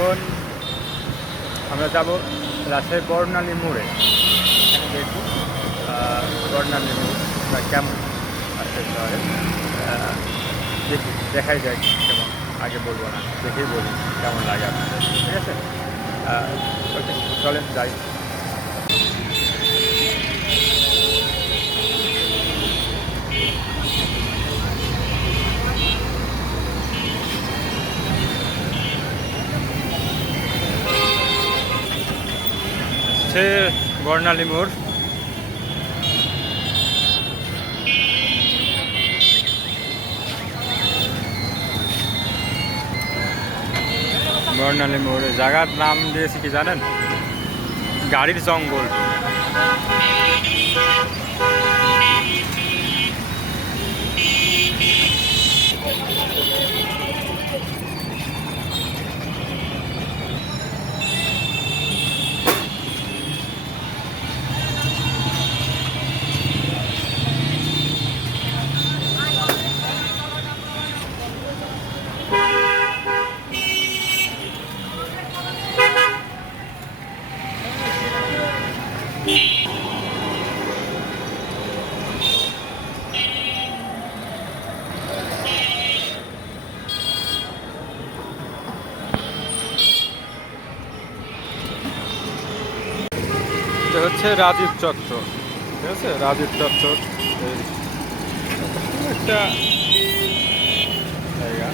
এখন আমরা যাব রাজশাহী বর্ণালী মোড়ে। এখানে দেখি বর্ণালী মোড় বা কেমন রাজশাহী শহরে দেখি দেখাই যায় কেমন, আগে বলবো না, দেখেই বলি কেমন লাগে আপনাদের, ঠিক আছে? ওকে, চলেন যাই। হচ্ছে বর্ণালী মোড়। বর্ণালী মোড় জায়গার নাম দিয়েছি কি জানেন? গাড়ির জঙ্গল। এটা হচ্ছে রাজীব চত্বর, ঠিক আছে? রাজীব চত্বর একটা জায়গা।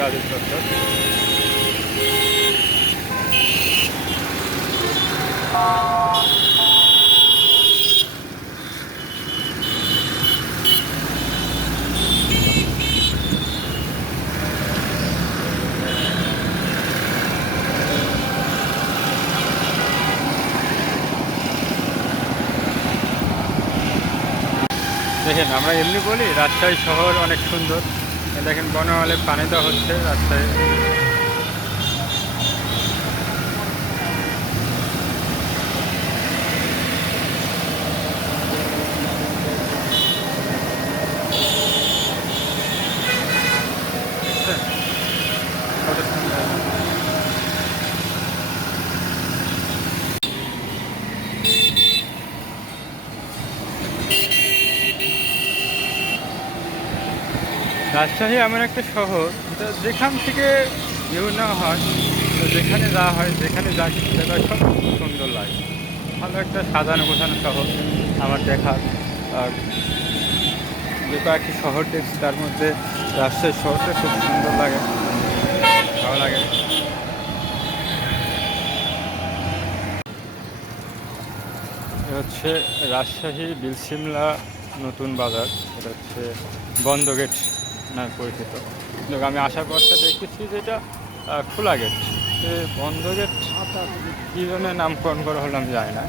রাজীব চত্বর। দেখেন, আমরা এমনি বলি রাজশাহী শহর অনেক সুন্দর, দেখেন বনমালে পানি দেওয়া হচ্ছে রাজশাহী। কত সুন্দর। রাজশাহী এমন একটা শহর যেখান থেকে ভিউ নেওয়া হয়, তো যেখানে যাওয়া হয়, যেখানে যা কিছু দেখা সব সুন্দর লাগে। ভালো একটা সাজানো গোছানো শহর আমার দেখার। আর যে কয়েকটি শহর দেখছি তার মধ্যে রাজশাহী শহরটা খুব সুন্দর লাগে, ভালো লাগে। হচ্ছে রাজশাহী বিলসিমলা নতুন বাজার, এটা হচ্ছে বন্ধ গেট নামে পরিচিত। কিন্তু আমি আসার পথে দেখতেছি যে এটা খোলা গেট। বন্ধ গেট কী জন্য নামকরণ করা হলো আমি জানি না।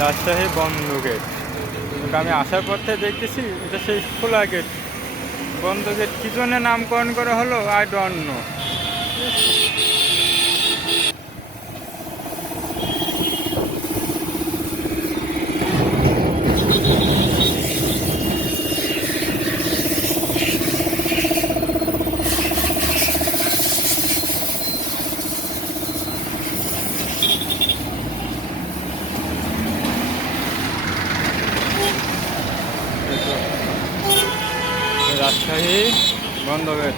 রাজশাহী বন্ধ গেট, কিন্তু আমি আসার পথে দেখতেছি এটা সেই খোলা গেট। বন্ধ গেট কী জন্য নামকরণ করা হলো আই ডোন্ট নো। রাজশাহী বন্ধ গেট।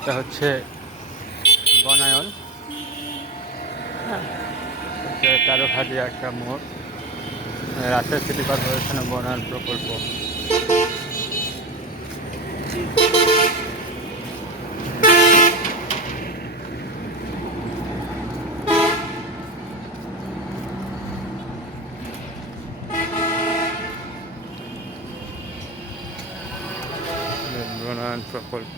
এটা হচ্ছে বনায়ন, হ্যাঁ, 13 একটা মোড়, রাজশাহী সিটি কর্পোরেশনের বনায়ন প্রকল্প। বনায়ন প্রকল্প।